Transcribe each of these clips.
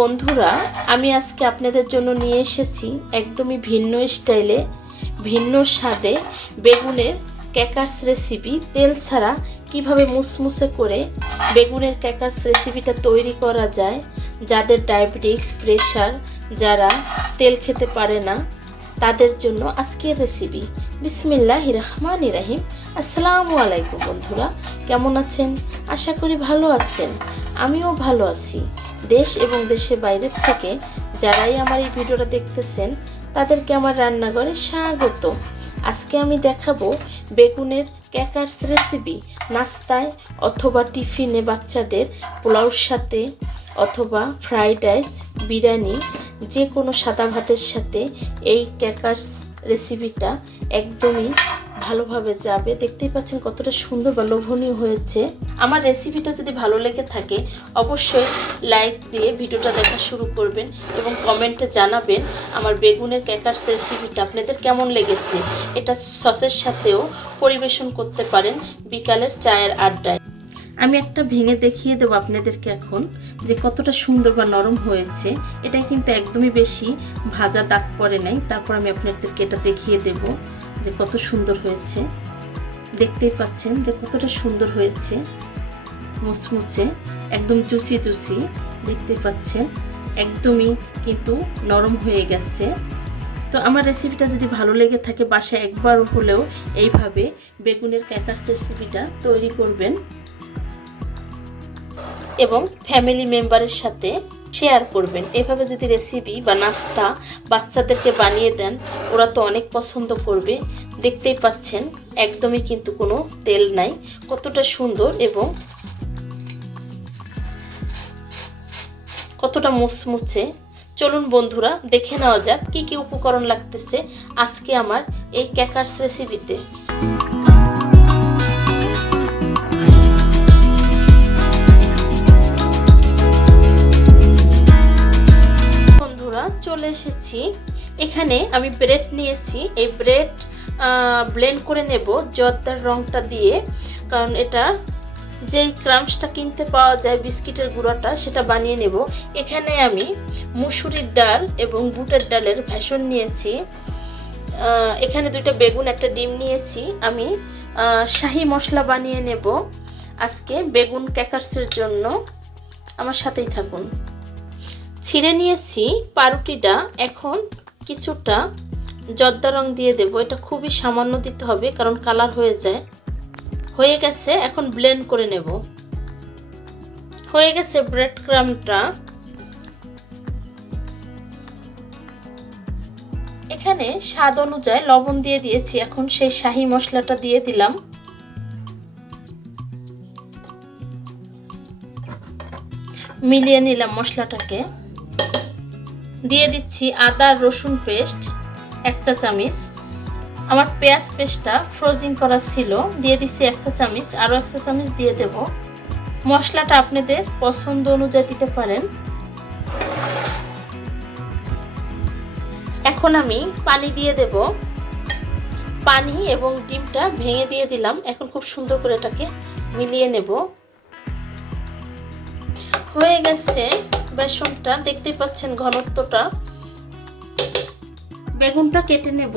বন্ধুরা, আমি আজকে আপনাদের জন্য নিয়ে এসেছি একদমই ভিন্ন স্টাইলে, ভিন্ন স্বাদে বেগুনের ক্যাকার্স রেসিপি তেল ছাড়া কীভাবে মুসমুসে করে বেগুনের ক্যাকার্স রেসিপিটা তৈরি করা যায়, যাদের ডায়াবেটিক্স প্রেশার যারা তেল খেতে পারে না, তাদের জন্য আজকের রেসিপি বিসমিল্লাহ রহমান রাহিম। আসসালামু আলাইকুম বন্ধুরা, কেমন আছেন? আশা করি ভালো আছেন। আমিও ভালো আছি। দেশ এবং দেশের বাইরে থেকে যারাই আমার এই ভিডিওটা দেখতেছেন, তাদেরকে আমার রান্নাঘরে স্বাগত। আজকে আমি দেখাবো বেগুনের ক্যাকার্স রেসিপি নাস্তায় অথবা টিফিনে বাচ্চাদের পোলাওর সাথে অথবা ফ্রাইড রাইস, বিরিয়ানি যে কোনো সাদা ভাতের সাথে এই ক্যাকার্স রেসিপিটা একদমই ভালোভাবে যাবে। দেখতেই পাচ্ছেন কতটা সুন্দর বা লোভনীয় হয়েছে। আমার রেসিপিটা যদি ভালো লেগে থাকে, অবশ্যই লাইক দিয়ে ভিডিওটা দেখা শুরু করবেন এবং কমেন্টে জানাবেন আমার বেগুনের ক্যাকার্স রেসিপিটা আপনাদের কেমন লেগেছে। এটা সসের সাথেও পরিবেশন করতে পারেন বিকালের চায়ের আড্ডায়। আমি একটা ভেঙে দেখিয়ে দেবো আপনাদেরকে এখন যে কতটা সুন্দর বা নরম হয়েছে। এটা কিন্তু একদমই বেশি ভাজা দাগ পড়ে নাই। তারপর আমি আপনাদেরকে এটা দেখিয়ে দেব। যে কত সুন্দর হয়েছে। দেখতেই পাচ্ছেন যে কতটা সুন্দর হয়েছে। মুচমুচে, একদম চুচি চুচি দেখতে পাচ্ছেন। একদমই কিন্তু নরম হয়ে গেছে। তো আমার রেসিপিটা যদি ভালো লেগে থাকে বাসায় একবার হলেও এইভাবে বেগুনের ক্যাকার্স রেসিপিটা তৈরি করবেন। এবং ফ্যামিলি মেম্বারের সাথে শেয়ার করবেন। এভাবে যদি রেসিপি বা নাস্তা বাচ্চাদেরকে বানিয়ে দেন, ওরা তো অনেক পছন্দ করবে। দেখতেই পাচ্ছেন, একদমই কিন্তু কোনো তেল নাই। কতটা সুন্দর এবং কতটা মুচমুচে। চলুন বন্ধুরা, দেখে নেওয়া যাক কী কী উপকরণ লাগতেছে আজকে আমার এই ক্যাকার্স রেসিপিতে চলে এসেছি। এখানে আমি ব্রেড নিয়েছি। এই ব্রেড ব্লেন্ড করে নেব জর্দার রংটা দিয়ে। কারণ এটা যেই ক্রামসটা কিনতে পাওয়া যায় বিস্কিটের গুঁড়াটা, সেটা বানিয়ে নেব। এখানে আমি মুসুরির ডাল এবং বুটের ডালের ভেষণ নিয়েছি। এখানে দুইটা বেগুন, একটা ডিম নিয়েছি। আমি শাহি মশলা বানিয়ে নেব। আজকে বেগুন ক্যাকার্সের জন্য। আমার সাথেই থাকুন। ছিঁড়ে নিয়েছি পাউরুটিটা এখন কিছুটা জর্দা রং দিয়ে দেব। এটা খুবই সামান্য দিতে হবে, কারণ কালার হয়ে যায়। হয়ে গেছে, এখন ব্লেন্ড করে নেব। হয়ে গেছে ব্রেড ক্রামটা এখানে স্বাদ অনুযায়ী লবণ দিয়ে দিয়েছি, এখন সেই শাহি মশলাটা দিয়ে দিলাম। মিলিয়ে নিলাম মশলাটাকে। দিয়ে দিচ্ছি আদা রসুন পেস্ট, এক চা চামিচ। আমার পেঁয়াজ পেস্টটা ফ্রোজিং করা ছিল, দিয়ে দিচ্ছি এক চা চামিচ। আরও এক চা চামিচ দিয়ে দেব। মশলাটা আপনাদের পছন্দ অনুযায়ী দিতে পারেন। এখন আমি পানি দিয়ে দেব। পানি এবং ডিমটা ভেঙে দিয়ে দিলাম। এখন খুব সুন্দর করে এটাকে মিলিয়ে নেব। হয়ে গেছে বেসনটা দেখতে পাচ্ছেন ঘনত্বটা। বেগুনটা কেটে নেব।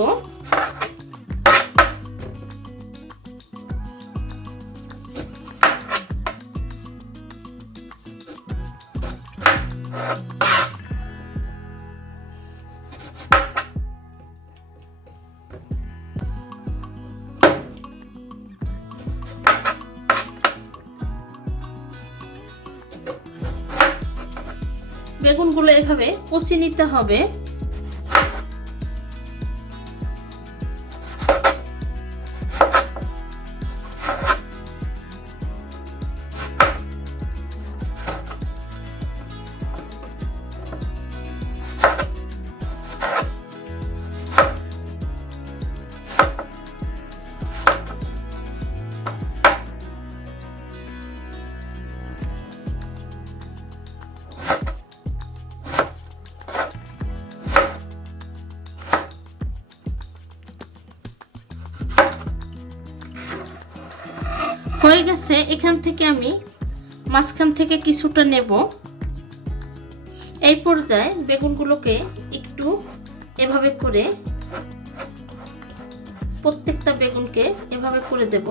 বেগুনগুলো এভাবে কষিয়ে নিতে হবে। হয়ে গেছে, এখান থেকে আমি মাঝখান থেকে কিছুটা নেব। এই পর্যায়ে বেগুনগুলোকে একটু এভাবে করে প্রত্যেকটা বেগুনকে এভাবে করে দেব।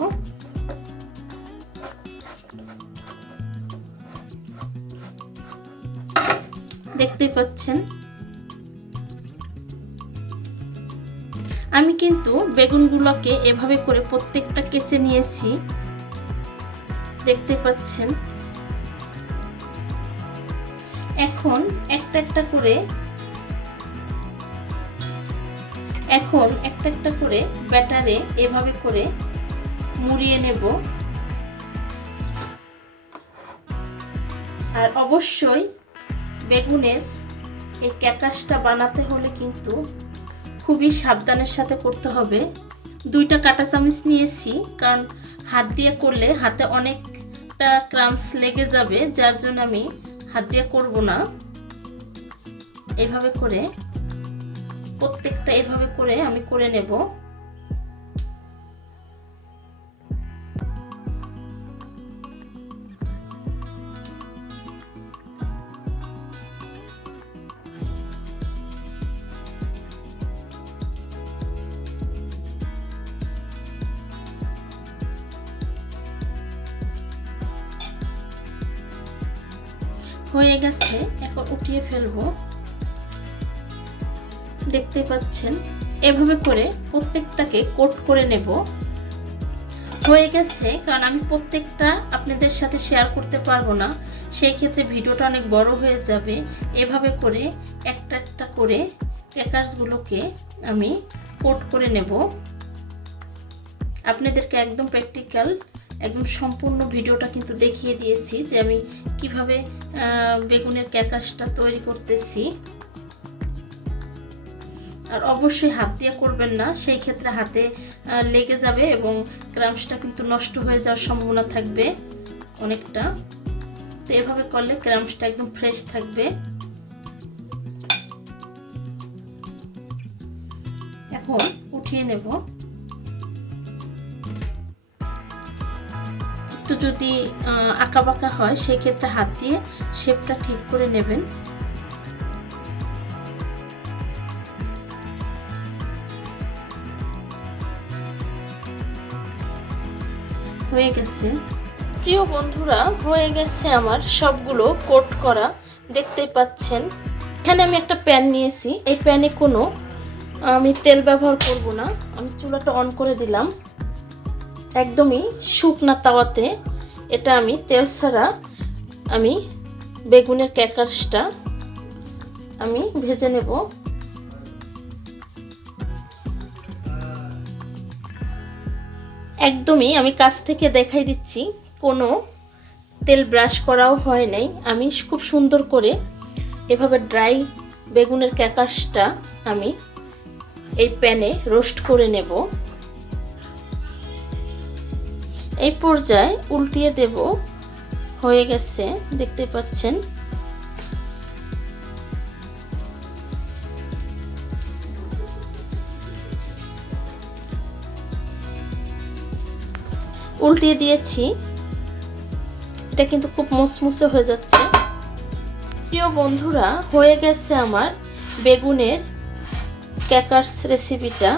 দেখতেই পাচ্ছেন? আমি কিন্তু বেগুনগুলোকে এভাবে করে প্রত্যেকটা কেসে নিয়েছি। দেখতে পাচ্ছেন। এখন একটা একটা করে, এখন একটা একটা করে ব্যাটারে এভাবে করে মুড়িয়ে নেব। আর অবশ্যই বেগুনের এই ক্যাকাসটা বানাতে হলে কিন্তু খুবই সাবধানের সাথে করতে হবে। দুইটা কাঁটা চামচ নিয়েছি, কারণ হাত দিয়ে করলে হাতে অনেকটা ক্রামস লেগে যাবে, যার জন্য আমি হাত দিয়ে করব না। এভাবে করে, প্রত্যেকটা এভাবে করে আমি করে নেব। হয়ে গেছে, এখন উঠিয়ে ফেলব। দেখতে পাচ্ছেন, এভাবে করে প্রত্যেকটাকে কোট করে নেব। হয়ে গেছে, কারণ আমি প্রত্যেকটা আপনাদের সাথে শেয়ার করতে পারব না। সেই ক্ষেত্রে ভিডিওটা অনেক বড় হয়ে যাবে। এভাবে করে একটা একটা করে ক্যাকার্সগুলোকে আমি কোট করে নেব। আপনাদেরকে একদম প্র্যাকটিক্যাল একদম সম্পূর্ণ ভিডিওটা কিন্তু দেখিয়ে দিয়েছি যে আমি কীভাবে বেগুনের ক্যাকাশটা তৈরি করতেছি। আর অবশ্যই হাত দিয়ে করবেন না, সেই ক্ষেত্রে হাতে লেগে যাবে এবং ক্রামসটা কিন্তু নষ্ট হয়ে যাওয়ার সম্ভাবনা থাকবে অনেকটা। তো এভাবে করলে ক্রামসটা একদম ফ্রেশ থাকবে। এখন উঠিয়ে নেব। একটু যদি আঁকা বাঁকা হয়, সেক্ষেত্রে হাত দিয়ে শেপটা ঠিক করে নেবেন। হয়ে গেছে। প্রিয় বন্ধুরা, হয়ে গেছে আমার সবগুলো কোট করা। দেখতেই পাচ্ছেন। এখানে আমি একটা প্যান নিয়েছি। এই প্যানে কোনো, আমি তেল ব্যবহার করব না। আমি চুলাটা অন করে দিলাম। একদমই শুকনা তাওয়াতে এটা আমি তেল ছাড়া আমি বেগুনের ক্যাকার্সটা আমি ভেজে নেব। একদমই আমি কাছ থেকে দেখাই দিচ্ছি, কোনো তেল ব্রাশ করাও হয় নাই। আমি খুব সুন্দর করে এভাবে ড্রাই বেগুনের ক্যাকাশটা আমি এই প্যানে রোস্ট করে নেব। এই পর্যায়ে উল্টিয়ে দেব। হয়ে গেছে, দেখতে পাচ্ছেন। উল্টিয়ে দিয়েছি। এটা কিন্তু খুব মুসমুসে হয়ে যাচ্ছে। প্রিয় বন্ধুরা, হয়ে গেছে আমার বেগুনের ক্যাকার্স রেসিপিটা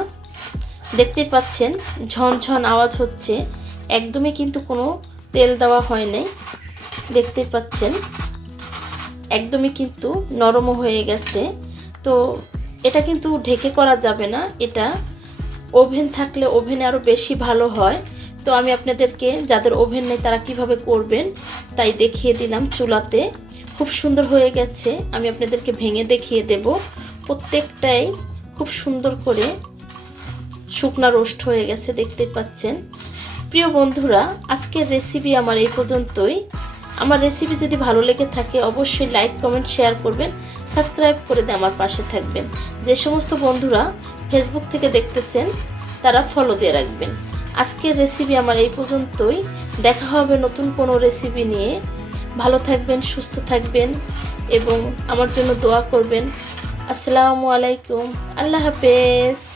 দেখতে পাচ্ছেন, ঝনঝন আওয়াজ হচ্ছে। একদমই কিন্তু কোনো তেল দেওয়া হয় নাই। দেখতে পাচ্ছেন, একদমই কিন্তু নরমও হয়ে গেছে। তো এটা কিন্তু ঢেকে করা যাবে না, এটা ওভেন থাকলে ওভেনে আরও বেশি ভালো হয়। তো আমি আপনাদেরকে, যাদের ওভেন নেই তারা কীভাবে করবেন তাই দেখিয়ে দিলাম চুলাতে। খুব সুন্দর হয়ে গেছে, আমি আপনাদেরকে ভেঙে দেখিয়ে দেব। প্রত্যেকটাই খুব সুন্দর করে শুকনা রোস্ট হয়ে গেছে, দেখতে পাচ্ছেন। প্রিয় বন্ধুরা, আজকের রেসিপি আমার এই পর্যন্তই। আমার রেসিপি যদি ভালো লেগে থাকে, অবশ্যই লাইক কমেন্ট শেয়ার করবেন সাবস্ক্রাইব করে দিয়ে আমার পাশে থাকবেন। যে সমস্ত বন্ধুরা ফেসবুক থেকে দেখতেছেন, তারা ফলো দিয়ে রাখবেন। আজকের রেসিপি আমার এই পর্যন্তই। দেখা হবে নতুন কোনো রেসিপি নিয়ে। ভালো থাকবেন, সুস্থ থাকবেন এবং আমার জন্য দোয়া করবেন। আসসালামু আলাইকুম। আল্লাহ হাফেজ।